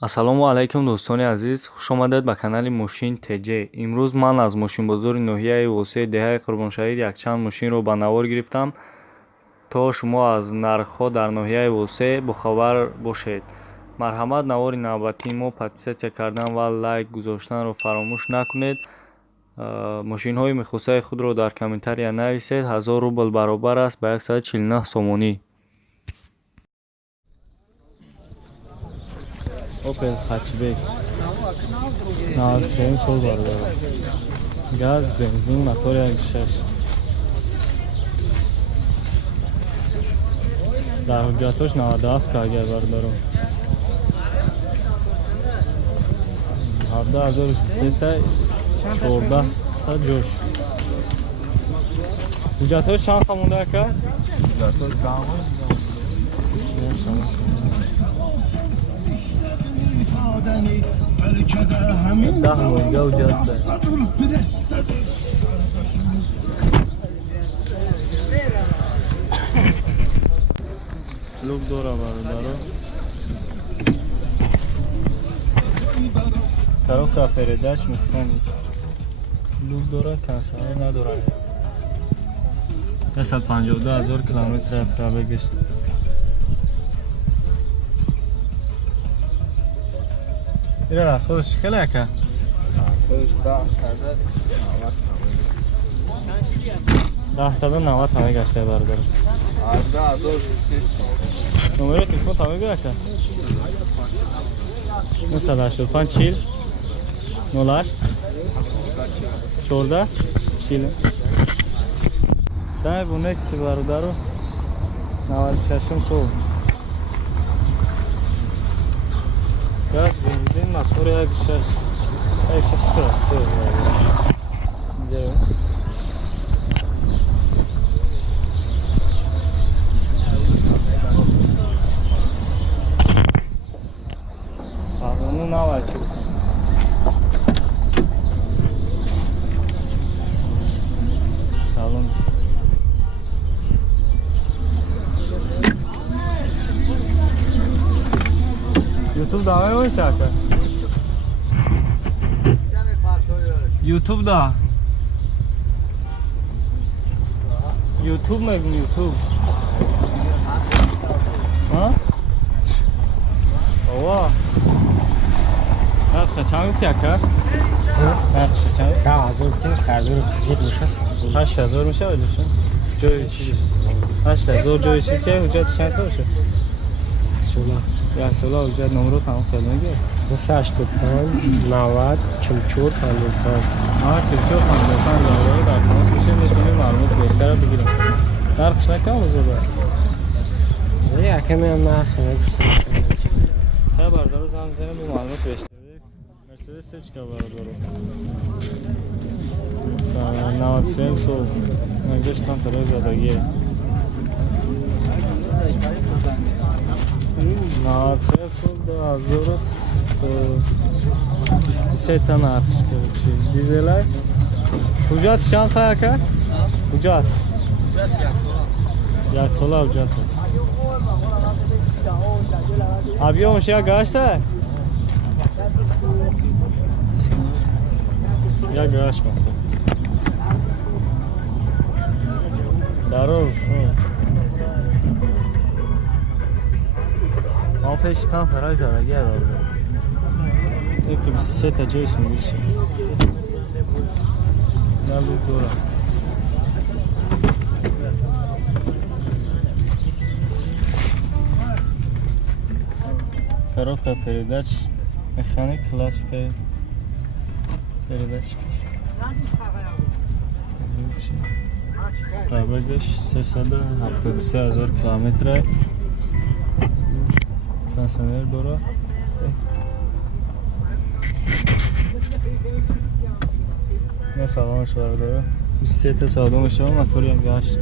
ассалому алайкум дӯстони азиз, хушомадед ба канали Мошин ТЖ. Имрӯз ман аз мошинбозори ноҳияи Восеъ деҳаи Қурбоншаҳид якчанд мошинро ба навор гирифтам, то шумо аз нархҳо дар ноҳияи Восеъ бохабар бошед. Марҳамат, навори навбатии мо подписатсия кардан ва лайк гузоштанро фаромӯш накунед. Мошинҳои мехусаи худро дар комментария нависед. 1000 рубл баробар аст ба 149 сомонӣ. Opel hatchback 93 sol bardor. Gaz, benzin, motor 1.6. Dar hujjatosh 97 kg bardor. 17000 esa 14 ta josh. Hujjatosh chand ta monda aka? Hujjatosh kam. ده مونگا و جاده لوک دورا برادرو طرف کا فریداش میکنی لوک دورا کنسانه نداره 152,000 کیلومتر پرابگش ایره راستش خیلی که ده تا 90 همه گشته برداره نمره تلفن تمام بیاره که 985 40 08 14 40 دمه بونه کسی بردارو 96 سو gaz, benzin, motor 1.6 krasi. Pardonu navaçı. Salon. YouTube davet mi çakar? YouTube'da. YouTube mu YouTube? Ha? Ova. Akşa çangut yakar? Akşa çangut. Daha az oldu, hazır fizik nişas. 8000 میشه ولیشون جای چیز 8000 جای چی چه حجت چند تا باشه Sola. یک سال حجت نمره تمام کرده میگه 85 90 44 55 ها 44 55 داره در تماس بشه میتونید معلومات بیشتر بگیرید نرخش نکم بزرگ یا کمی هم نرخ نگوشتم خیلی بردار زن بزنیم به معلومات بیشتر مرسدس چکا بردارو 93 سال نگذش کم ترای زدگیه 93 سال 2023 تا نرخش کرد دیزلای حجت چند تا که؟ حجت یک ساله حجت ابیامش یک گشته؟ یک گشت مکتب دارو آفش کم فرای زدگی دارو یکی 23 تا جایش میشه نلو دورا коробка передач механик классика передач пробегаш 373,000 километр кондиционер дора نه سلامش برداره 23 تا سالمش هم موتوری هم گشت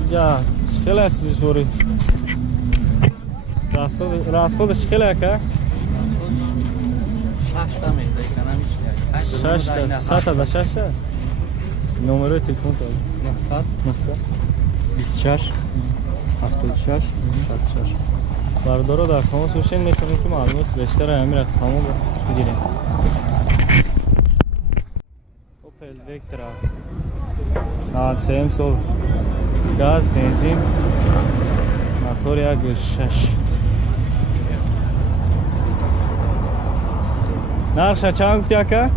اینجا خیلی هستی شوری расходش خیلی که 6 تا میده کنم 6 تا 6 تا номер телефон то 26 76 66. бардоро дар тамос бошед метавонед ки маълумот бештар ҳамин рақамҳо бигиред. Opel Vectra 93 сол, газ, бензин, мотор 1.6. нарша чанд гуфти ака?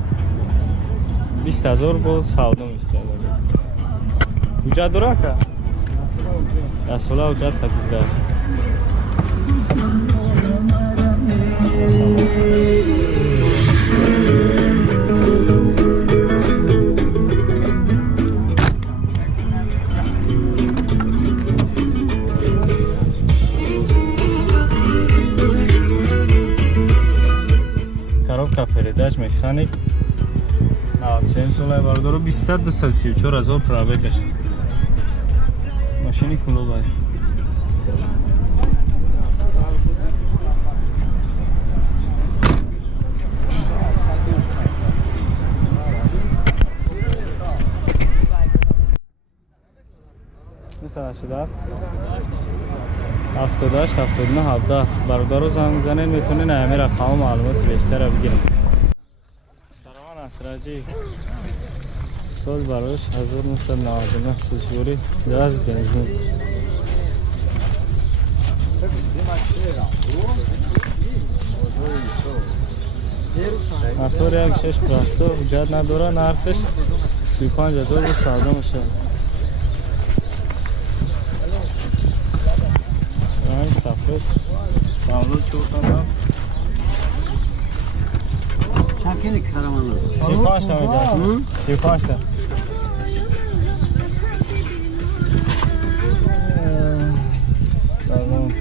20,000 бо савдо мешавад. ҳуҷҷат дора ака? асола ҳуҷҷат қатъӣ кард. коробка передач механик 97 солаи бардоро 234,000 пробегаш. машини кулобай. مثلا 78 79 17 برادر زنگ میزنید میتونین همه رقم معلومات بیشتر رو بگیرید. کاروان اسراجی سال براش 1999 سوزوری گاز بنزین. موتور 1.6 پلاستو جد نداره نرخش 35,000 ساده میشه. رنگ سفید دانلود چوبتون چند کنی کارمان 35 تا میده 35 تا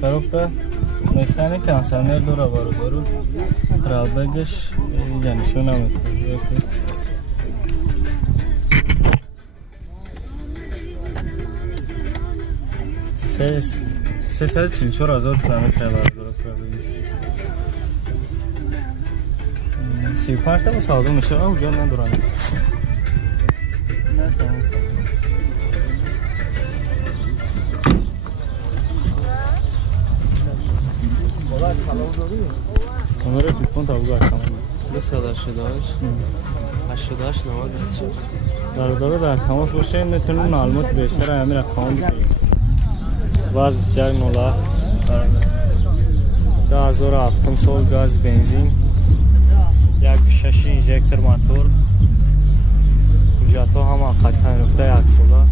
коробка механик кондиционер дора бародару пробегаш янишо наметавонад 344,000 километр бародару пробегаш 35 та савдо мешавад уҷо надорад номер телефон табуга акам 288 88 94 бародару дар тамос бошед метавонед маълумоти бештар ҳамин рақамҳо бигиред. ваз 21 2007 сол газ бензин 1.6 инжектор мотор ҳуҷҷатҳо ҳама қаттан руфта 1 сола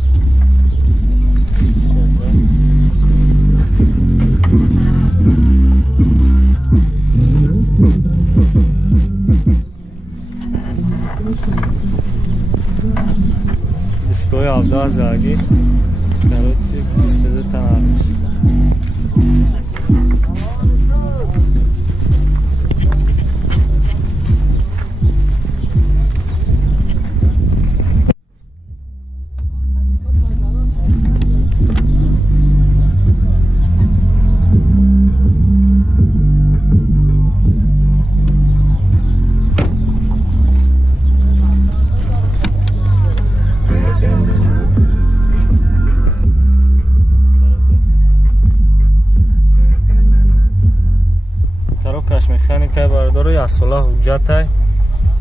дискои 17 зарги короче 22 та нармиш. коробкаш механика бародару 1 сола ҳуҷҷат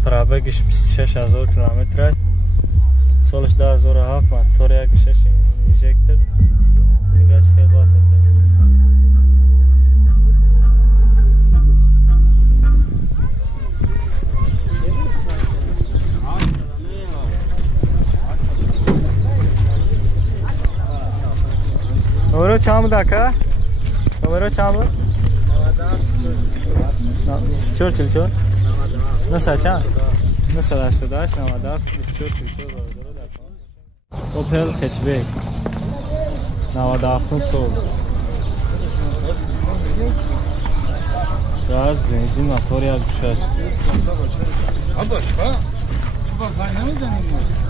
пробегаш 26,000 километр солаш 2007 мотор 1.6 инжектор мегаш хел басат номеро чанд буд ака? номеро чанд буд? 24 نسا چند؟ نسا 88 97 24 اوپل خچبک 97 سال گاز بنزین موتور 1.6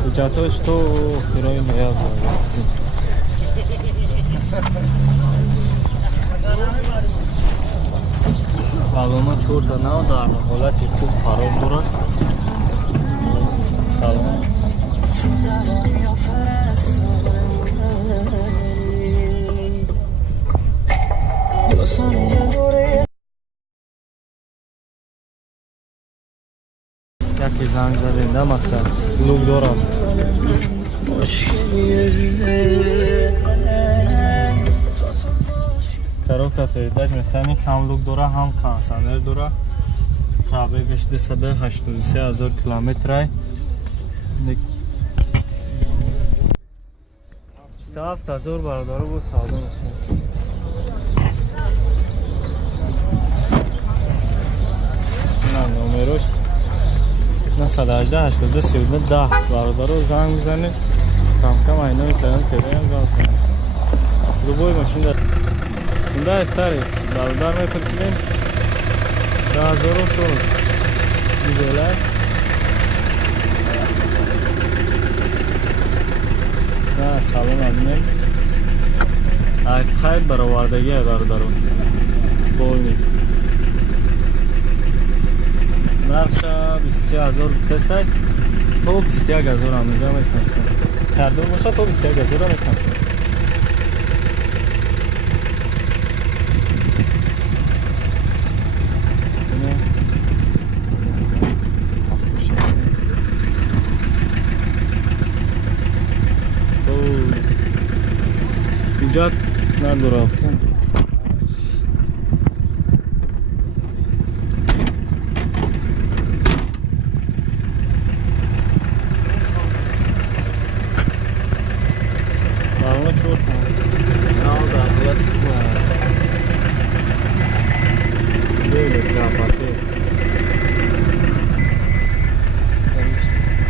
ҳуҷҷатош то хирои нояб баллона 4 та нав дар ҳолати хуб хароб дорад. салом زنگ زدیم نه مقصد لوگ دارم коробка передач механик ҳам лук дора ҳам кондиционер дора пробегаш 283 000 километрай 27 000 бародару бо савдо мешин номерош 918 82 32 10 бародару занг мизанем кам айнои таён кардем галсан любой машин Hyundai Starex бародар мепурсидем 2040 дизелай салон админ хайр баровардагия бародару полни нарша 23 000 тестай то 21 000 ам мега метам карда боша то 21 000 метам Hücat nerede orası? Varma çok mu? Ne oldu? Akılladık mı? Böyle kapatı.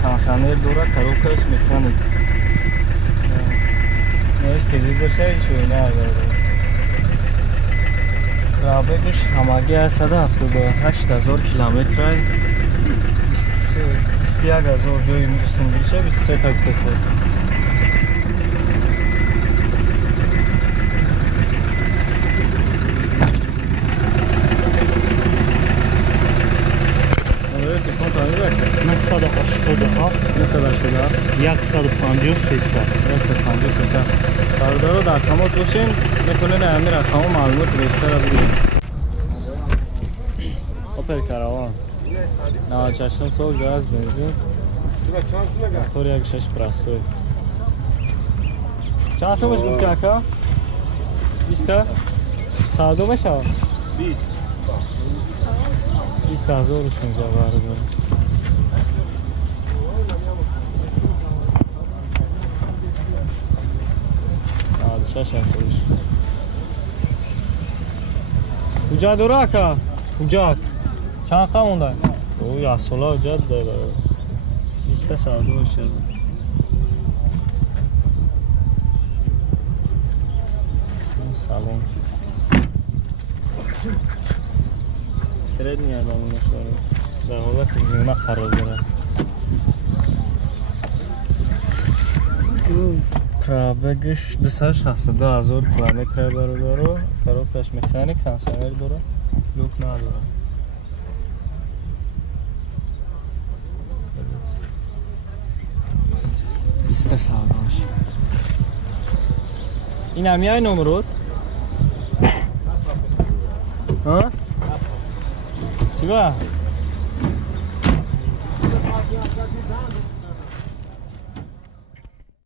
Kondisioner dura, коробкаш mekanik. Есть телевизор шей шуйна агар. Пробегаш ҳамаги 178 000 километрай 21 000 ҷои устунгириша 23 та каса. Бародаро дар тамос бошем метавонед ҳамин рақамҳо маълумот бештар аз Opel Caravan 98 сол газ бензин мотор 1.6 простой чанд сомаш гуфти ака 20 савдо мешавад 20 000 мега бародаро Hücat dora aka? Hücat. Çan kam ondan? O ya sola hücat da. İste sağda başladı. Salon. Srednja da mu nešto. Da ova krizma karozdara. Пробегаш 262 000 километрай бародару коробкаш механик кондиционер дора люк надора Исте савдош ин ҳамияи номерот ҳа чиба